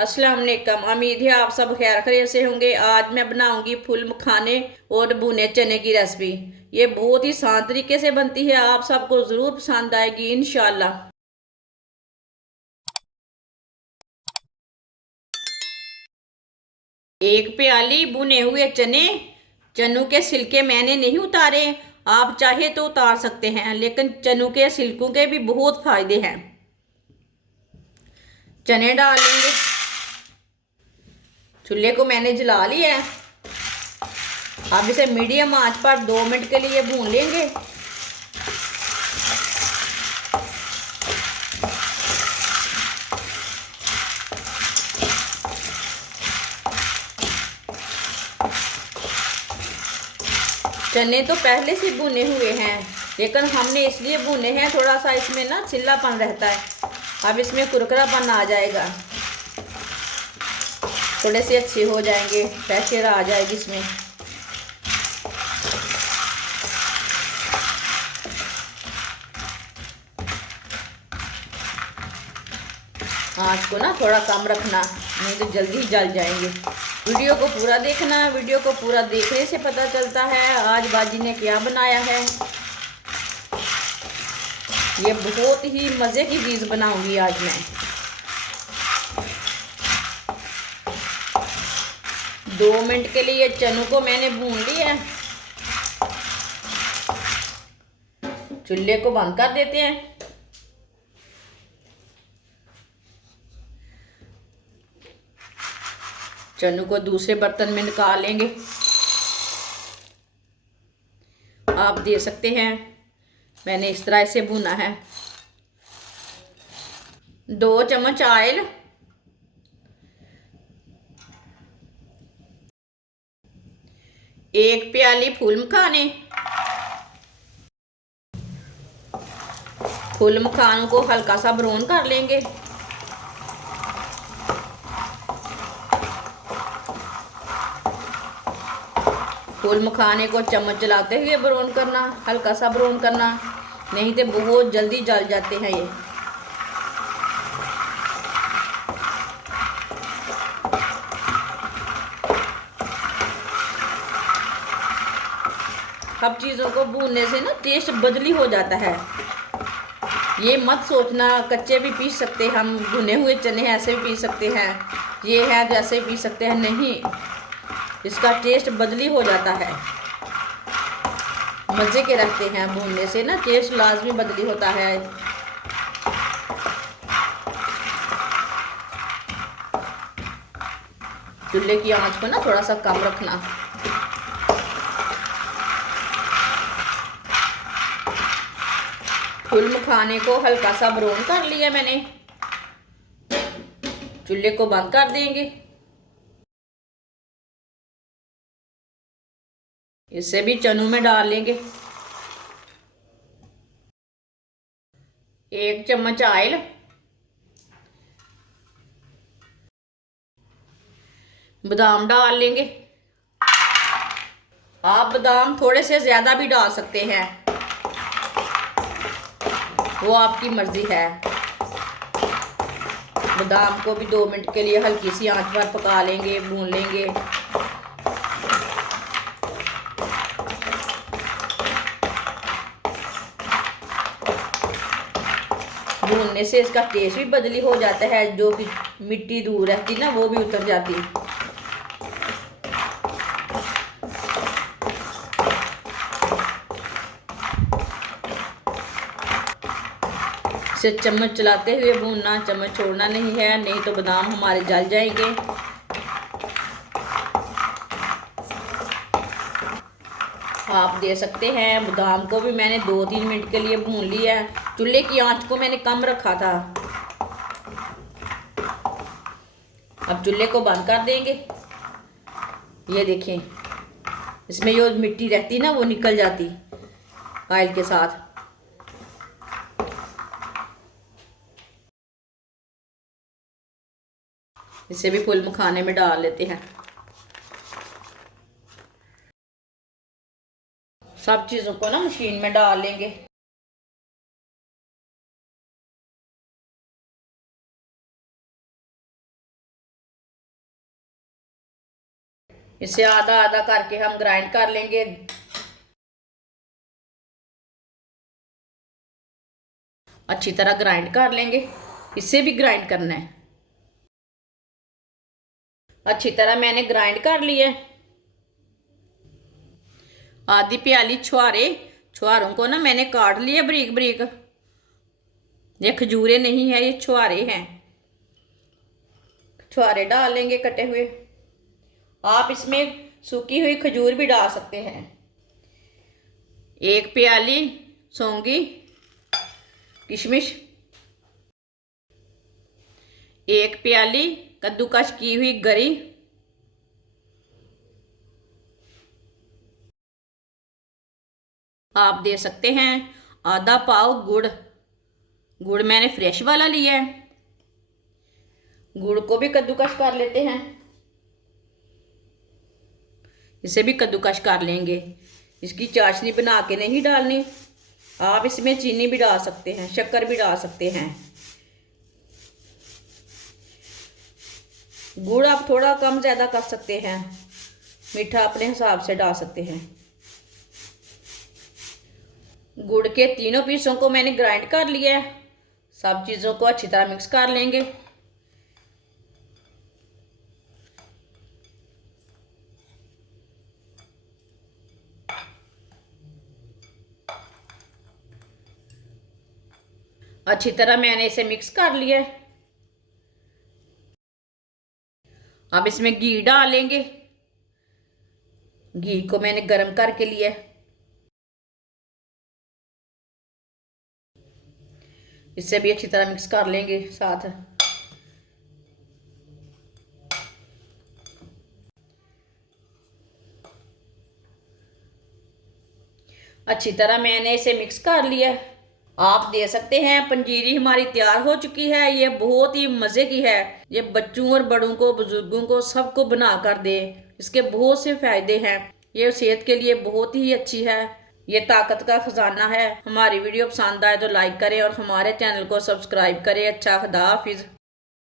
अस्सलाम वालेकुम। उम्मीद है आप सब खैर खैरियत से होंगे। आज मैं बनाऊंगी फुल मखाने और भुने चने की रेसिपी। ये बहुत ही आसान तरीके से बनती है, आप सबको ज़रूर पसंद आएगी इंशाल्लाह। एक प्याली भुने हुए चने। चनों के छिलके मैंने नहीं उतारे, आप चाहे तो उतार सकते हैं, लेकिन चनों के छिलकों के भी बहुत फायदे हैं। चने डाल लेंगे। चूल्हे को मैंने जला लिया है। अब इसे मीडियम आंच पर 2 मिनट के लिए भून लेंगे। चने तो पहले से भुने हुए हैं, लेकिन हमने इसलिए भुने हैं, थोड़ा सा इसमें ना छिल्लापन रहता है। अब इसमें कुरकुरापन आ जाएगा, थोड़े से अच्छे हो जाएंगे, टेक्सचर आ जाएगी इसमें। आँच को ना थोड़ा कम रखना, नहीं तो जल्दी जल जाएंगे। वीडियो को पूरा देखना, वीडियो को पूरा देखने से पता चलता है आज बाजी ने क्या बनाया है। ये बहुत ही मज़े की चीज़ बनाऊंगी आज मैं। 2 मिनट के लिए चनों को मैंने भून लिया है। चूल्हे को बंद कर देते हैं। चनों को दूसरे बर्तन में निकाल लेंगे। आप दे सकते हैं, मैंने इस तरह से भुना है। 2 चम्मच ऑयल, 1 प्याली फूल मखाने। फूल मखानों को हल्का सा ब्राउन कर लेंगे। फूल मखाने को चम्मच चलाते हुए ब्राउन करना, हल्का सा ब्राउन करना, नहीं तो बहुत जल्दी जल जाते हैं ये। सब चीज़ों को भूनने से ना टेस्ट बदली हो जाता है। ये मत सोचना कच्चे भी पी सकते हैं हम, भुने हुए चने ऐसे भी पी सकते हैं, ये है तो ऐसे पी सकते हैं, नहीं, इसका टेस्ट बदली हो जाता है। मज़े के रखते हैं, भूनने से ना टेस्ट लाजमी बदली होता है। चूल्हे की आंच को ना थोड़ा सा कम रखना। फूल मखाने को हल्का सा ब्राउन कर लिया मैंने। चूल्हे को बंद कर देंगे। इसे भी चनों में डाल लेंगे। 1 चम्मच ऑयल, बादाम डाल लेंगे। आप बादाम थोड़े से ज़्यादा भी डाल सकते हैं, वो आपकी मर्ज़ी है। बादाम को भी 2 मिनट के लिए हल्की सी आंच पर पका लेंगे, भून लेंगे। भूनने से इसका टेस्ट भी बदली हो जाता है, जो कि मिट्टी दूर रहती ना वो भी उतर जाती। इसे चम्मच चलाते हुए भूनना, चम्मच छोड़ना नहीं है, नहीं तो बादाम हमारे जल जाएंगे। आप दे सकते हैं, बादाम को भी मैंने 2-3 मिनट के लिए भून लिया है। चूल्हे की आंच को मैंने कम रखा था। अब चूल्हे को बंद कर देंगे। ये देखें, इसमें जो मिट्टी रहती ना वो निकल जाती ऑयल के साथ। इसे भी फुल मखाने में डाल लेते हैं। सब चीज़ों को ना मशीन में डाल लेंगे। इसे आधा आधा करके हम ग्राइंड कर लेंगे। अच्छी तरह ग्राइंड कर लेंगे। इसे भी ग्राइंड करना है। अच्छी तरह मैंने ग्राइंड कर लिया है। आधी प्याली छुहारे, छुहारों को ना मैंने काट लिया बारीक बारीक। ये खजूरे नहीं है, ये छुहारे हैं। छुहारे डाल लेंगे कटे हुए। आप इसमें सूखी हुई खजूर भी डाल सकते हैं। एक प्याली सौंगी किशमिश, एक प्याली कद्दूकस की हुई गरी, आप दे सकते हैं आधा पाव गुड़। गुड़ मैंने फ्रेश वाला लिया है। गुड़ को भी कद्दूकस कर लेते हैं। इसे भी कद्दूकस कर लेंगे। इसकी चाशनी बना के नहीं डालनी। आप इसमें चीनी भी डाल सकते हैं, शक्कर भी डाल सकते हैं। गुड़ आप थोड़ा कम ज़्यादा कर सकते हैं, मीठा अपने हिसाब से डाल सकते हैं। गुड़ के तीनों पीसों को मैंने ग्राइंड कर लिया है। सब चीज़ों को अच्छी तरह मिक्स कर लेंगे। अच्छी तरह मैंने इसे मिक्स कर लिया है। अब इसमें घी डालेंगे। घी को मैंने गरम करके लिया है। इससे भी अच्छी तरह मिक्स कर लेंगे साथ। अच्छी तरह मैंने इसे मिक्स कर लिया। आप दे सकते हैं। पंजीरी हमारी तैयार हो चुकी है। ये बहुत ही मज़े की है। ये बच्चों और बड़ों को, बुजुर्गों को, सबको बना कर दे। इसके बहुत से फायदे हैं। ये सेहत के लिए बहुत ही अच्छी है। ये ताकत का खजाना है। हमारी वीडियो पसंद आए तो लाइक करें और हमारे चैनल को सब्सक्राइब करें। अच्छा, खुदा हाफिज़।